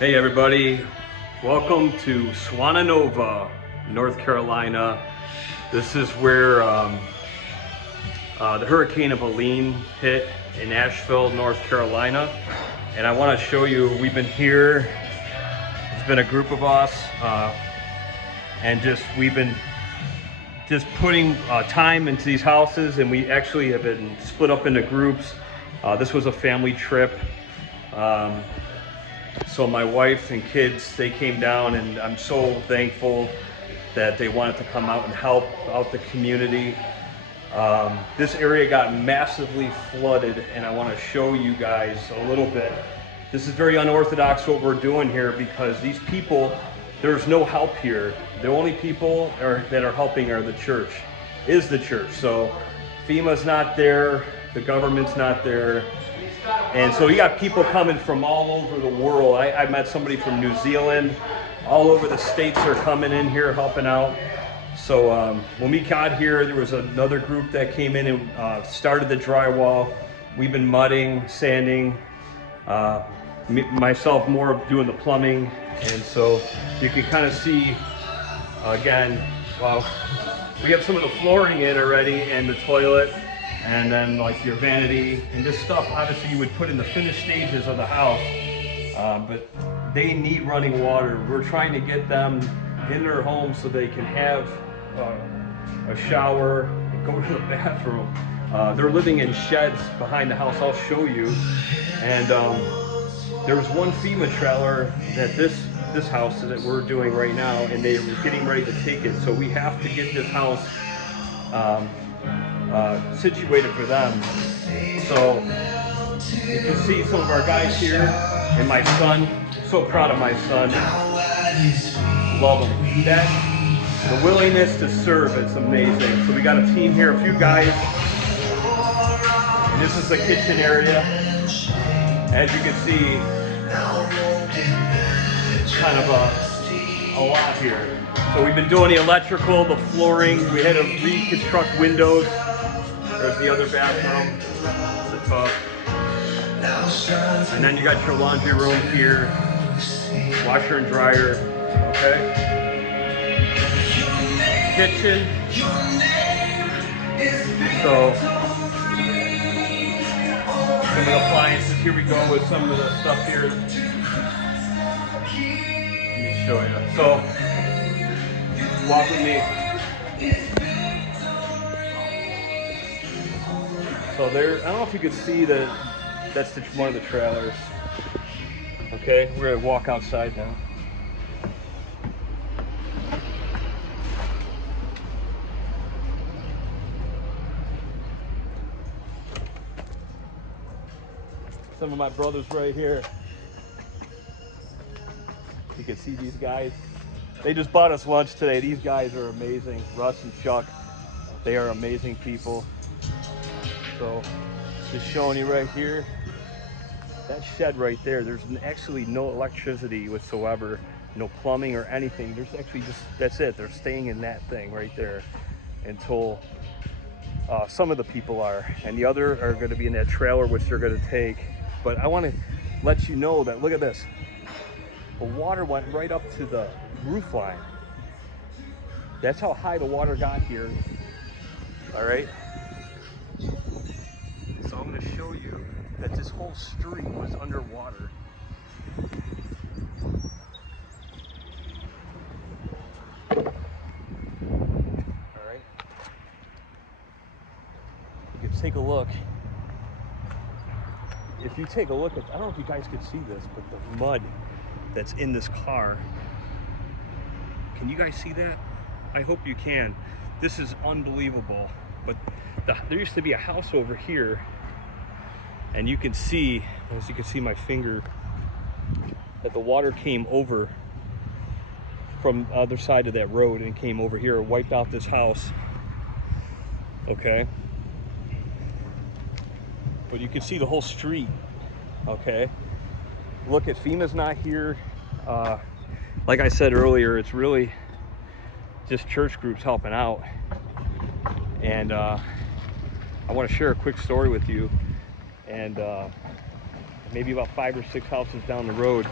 Hey everybody, welcome to Swananova, North Carolina. This is where the Hurricane of Helene hit in Asheville, North Carolina. And I want to show you, we've been here, it's been a group of us, and we've been putting time into these houses, and we actually have been split up into groups. This was a family trip. So my wife and kids, they came down, and I'm so thankful that they wanted to come out and help out the community. This area got massively flooded, and I want to show you guys a little bit. This is very unorthodox what we're doing here, because these people, there's no help here. The only people that are helping are the church. So FEMA's not there, the government's not there. And so you got people coming from all over the world. I met somebody from New Zealand. All over the states are coming in here helping out. So when we got here, there was another group that came in and started the drywall. We've been mudding, sanding, myself more of doing the plumbing. And so you can kind of see, again, well, we have some of the flooring in already and the toilet. And then like your vanity and this stuff, obviously you would put in the finished stages of the house, but they need running water. We're trying to get them in their home so they can have a shower and go to the bathroom. They're living in sheds behind the house. I'll show you. And there was one FEMA trailer that this house that we're doing right now, and they were getting ready to take it. So we have to get this house situated for them. So you can see some of our guys here, and my son, so proud of my son, love him. The willingness to serve, it's amazing. So we got a team here, a few guys. And this is the kitchen area. As you can see, kind of a lot here. So we've been doing the electrical, the flooring. We had to reconstruct windows. There's the other bathroom, the tub. And then you got your laundry room here, washer and dryer, okay? Kitchen. So, some of the appliances. Here we go with some of the stuff here. Let me show you. So, walk with me. So there, I don't know if you could see that's one of the trailers. Okay, we're gonna walk outside now. Some of my brothers right here. You can see these guys. They just bought us lunch today. These guys are amazing. Russ and Chuck, they are amazing people. So, just showing you right here, that shed right there, there's actually no electricity whatsoever, no plumbing or anything. There's actually that's it. They're staying in that thing right there until some of the people are, and the other are going to be in that trailer, which they're going to take. But I want to let you know that, look at this. The water went right up to the roof line. That's how high the water got here. All right. So I'm going to show you that this whole street was underwater. All right. You can take a look. If you take a look at, I don't know if you guys could see this, but the mud that's in this car. Can you guys see that? I hope you can. This is unbelievable. But there used to be a house over here, and you can see, as you can see my finger, that the water came over from the other side of that road and came over here, wiped out this house. Okay, but you can see the whole street. Okay, look, at FEMA's not here. Like I said earlier, it's really just church groups helping out. And I want to share a quick story with you. And maybe about 5 or 6 houses down the road,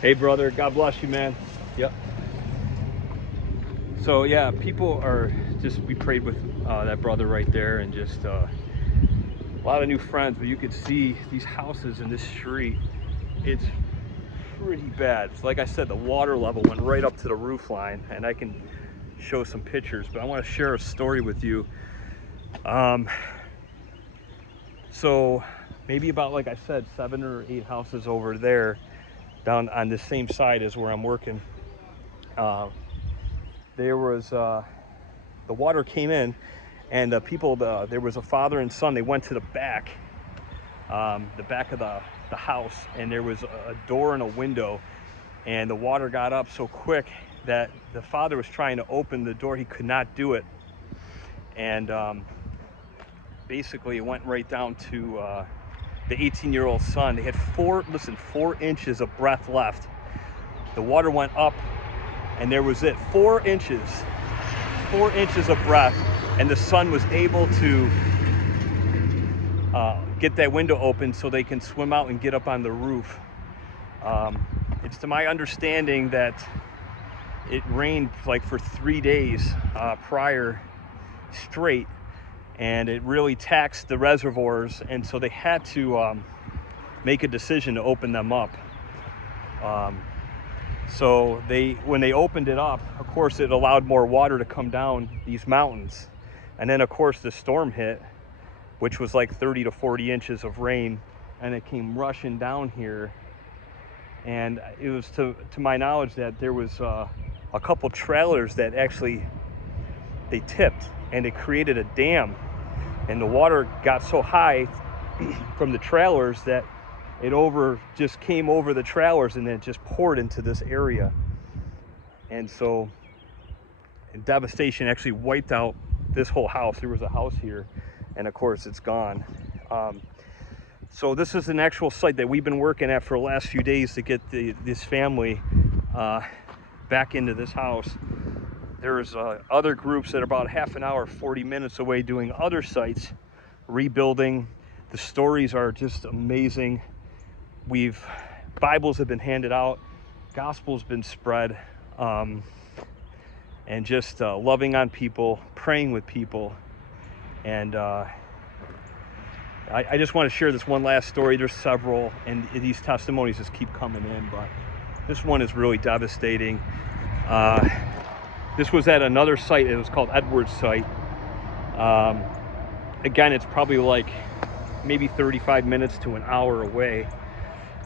Hey, brother. God bless you, man. Yep. So yeah, people are just, we prayed with that brother right there, and just a lot of new friends. But you could see these houses in this street. It's pretty bad. It's like I said, the water level went right up to the roof line, and I can show some pictures. But I want to share a story with you. So maybe about, like I said, 7 or 8 houses over there, down on the same side as where I'm working. There was the water came in, and there was a father and son. They went to the back of the house, and there was a door and a window, and the water got up so quick that the father was trying to open the door. He could not do it, and basically it went right down to the 18-year-old son. They had 4 inches of breath left. The water went up, and there was it, 4 inches of breath, and the son was able to get that window open so they can swim out and get up on the roof. It's to my understanding that it rained like for 3 days prior straight, and it really taxed the reservoirs, and so they had to make a decision to open them up. So when they opened it up, of course, it allowed more water to come down these mountains. And then, of course, the storm hit, which was like 30 to 40 inches of rain, and it came rushing down here. And it was to my knowledge that there was a couple trailers that actually, they tipped, and it created a dam. And the water got so high from the trailers that it just came over the trailers, and then it just poured into this area. And so devastation actually wiped out this whole house. There was a house here, and of course it's gone. So this is an actual site that we've been working at for the last few days to get this family back into this house. There's other groups that are about half an hour, 40 minutes away, doing other sites, rebuilding. The stories are just amazing. Bibles have been handed out, gospel's been spread, and just loving on people, praying with people. And I just want to share this one last story. There's several, and these testimonies just keep coming in, but this one is really devastating. This was at another site. It was called Edwards site. Again, it's probably like maybe 35 minutes to an hour away.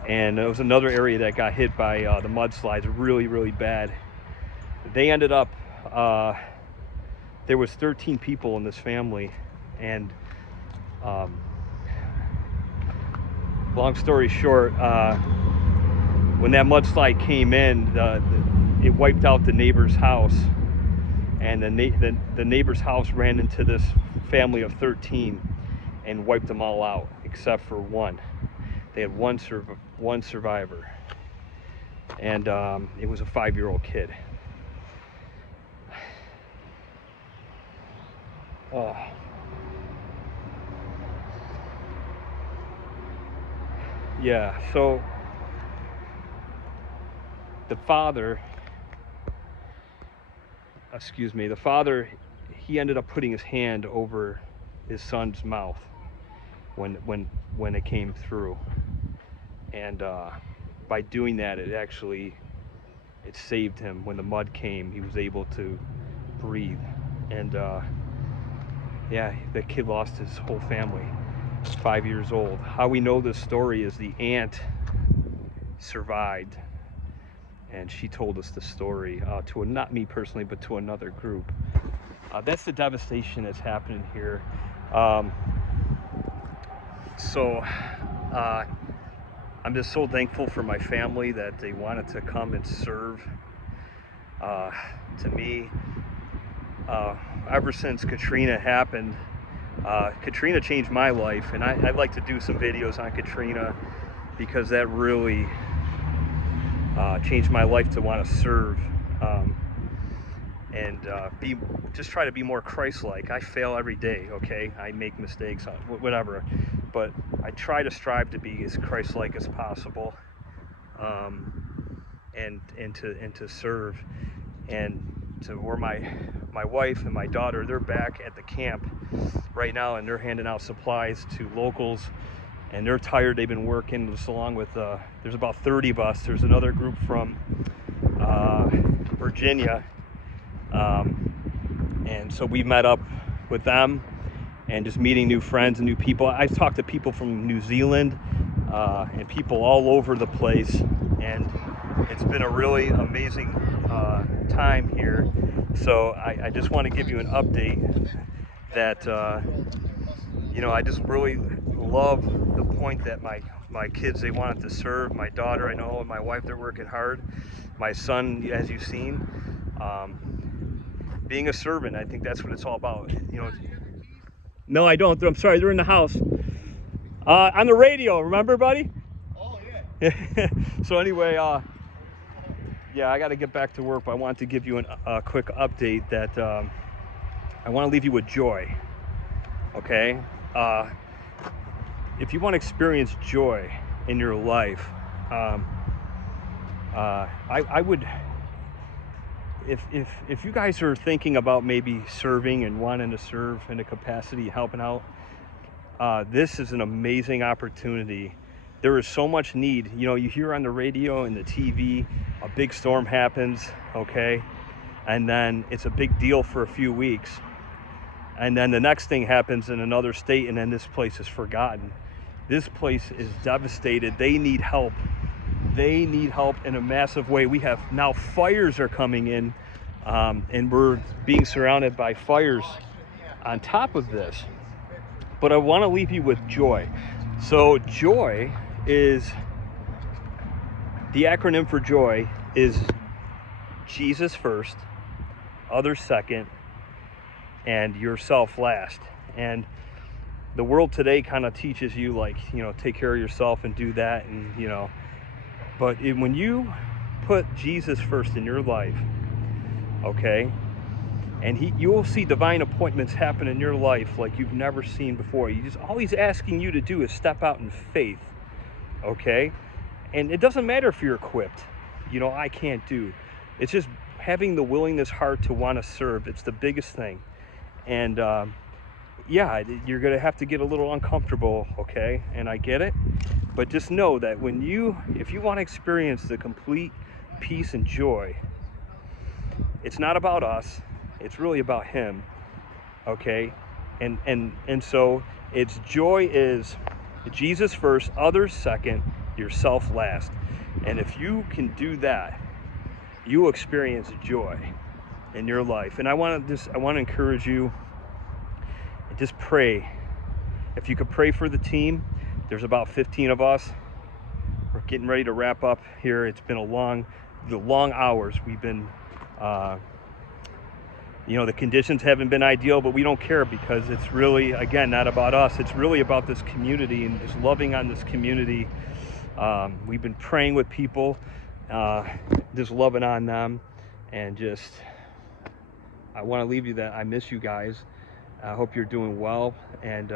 And it was another area that got hit by the mudslides really, really bad. They ended up, there was 13 people in this family, and long story short, when that mudslide came in, it wiped out the neighbor's house, and the neighbor's house ran into this family of 13 and wiped them all out except for one. They had one survivor, and it was a 5-year-old kid. Oh. Yeah, so the father, he ended up putting his hand over his son's mouth when it came through, and by doing that, it saved him. When the mud came, he was able to breathe, and yeah, the kid lost his whole family. 5 years old. How we know this story is the aunt survived, and she told us the story not me personally, but to another group. That's the devastation that's happening here. So I'm just so thankful for my family that they wanted to come and serve to me. Ever since Katrina happened, Katrina changed my life, and I'd like to do some videos on Katrina, because that really changed my life to want to serve, and just try to be more Christ-like. I fail every day, okay? I make mistakes, whatever, but I try to strive to be as Christ-like as possible. and to serve, and to where my wife and my daughter, they're back at the camp right now, and they're handing out supplies to locals, and they're tired. They've been working just along with there's about 30 of us. There's another group from Virginia, and so we met up with them and just meeting new friends and new people. I've talked to people from New Zealand and people all over the place, and it's been a really amazing time here. So I just want to give you an update that I just really love the point that my kids, they wanted to serve. My daughter, I know, and my wife, they're working hard. My son, as you've seen, being a servant, I think that's what it's all about. No, I don't. I'm sorry, they're in the house. On the radio, remember, buddy? Oh, yeah. So anyway, yeah, I got to get back to work, but I wanted to give you a quick update that I want to leave you with joy, okay? If you want to experience joy in your life, I would, if you guys are thinking about maybe serving and wanting to serve in a capacity, helping out, this is an amazing opportunity. There is so much need. You hear on the radio and the TV, a big storm happens, okay? And then it's a big deal for a few weeks. And then the next thing happens in another state, and then this place is forgotten. This place is devastated. They need help. They need help in a massive way. We have now fires are coming in, and we're being surrounded by fires on top of this. But I want to leave you with joy. So joy is, the acronym for joy is Jesus first, others second, and yourself last. And the world today kind of teaches you, like, take care of yourself and do that, and but when you put Jesus first in your life, okay, and you will see divine appointments happen in your life like you've never seen before. All he's asking you to do is step out in faith, okay? And it doesn't matter if you're equipped. I can't do. It's just having the willingness heart to want to serve. It's the biggest thing. And yeah, you're gonna have to get a little uncomfortable, okay? And I get it. But just know that if you want to experience the complete peace and joy, it's not about us. It's really about him, okay? And so it's joy is Jesus first, others second, yourself last. And if you can do that, you will experience joy in your life. And I want to encourage you, just pray. If you could pray for the team, there's about 15 of us. We're getting ready to wrap up here. It's been the long hours. We've been, the conditions haven't been ideal, but we don't care, because it's really, again, not about us. It's really about this community and just loving on this community. We've been praying with people, just loving on them, and I want to leave you that I miss you guys. I hope you're doing well, and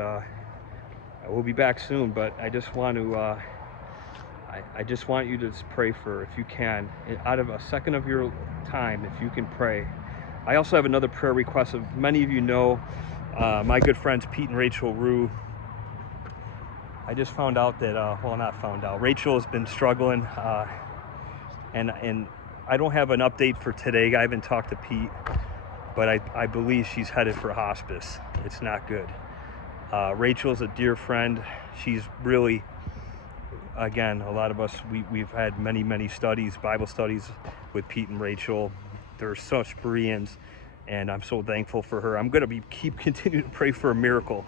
we'll be back soon. But I just want to, I just want you to just pray for, if you can, out of a second of your time, if you can pray. I also have another prayer request. Of many of you know my good friends Pete and Rachel Rue. I just found out that, not found out, Rachel has been struggling, and I don't have an update for today. I haven't talked to Pete, but I believe she's headed for hospice. It's not good. Rachel's a dear friend. She's really, again, a lot of us, we've had many studies, Bible studies with Pete and Rachel. They're such Bereans, and I'm so thankful for her. I'm going to keep continuing to pray for a miracle.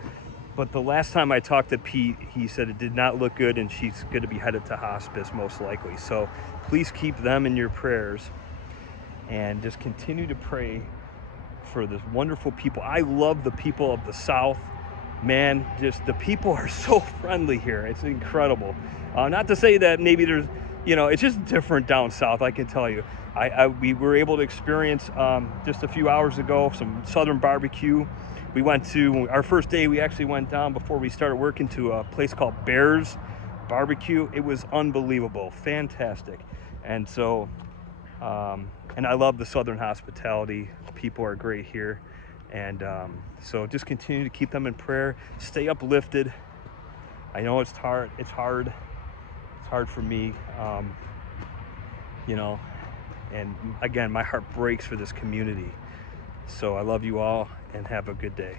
But the last time I talked to Pete, he said it did not look good, and she's going to be headed to hospice most likely. So please keep them in your prayers, and just continue to pray for the wonderful people. I love the people of the South. Man, just the people are so friendly here. It's incredible. Not to say that maybe there's, it's just different down south, I can tell you. We were able to experience just a few hours ago some Southern barbecue. We went to, our first day, we actually went down before we started working to a place called Bear's Barbecue. It was unbelievable, fantastic. And so And I love the Southern hospitality. People are great here. And so just continue to keep them in prayer. Stay uplifted. I know it's hard. It's hard for me, you know, and again, my heart breaks for this community. So I love you all and have a good day.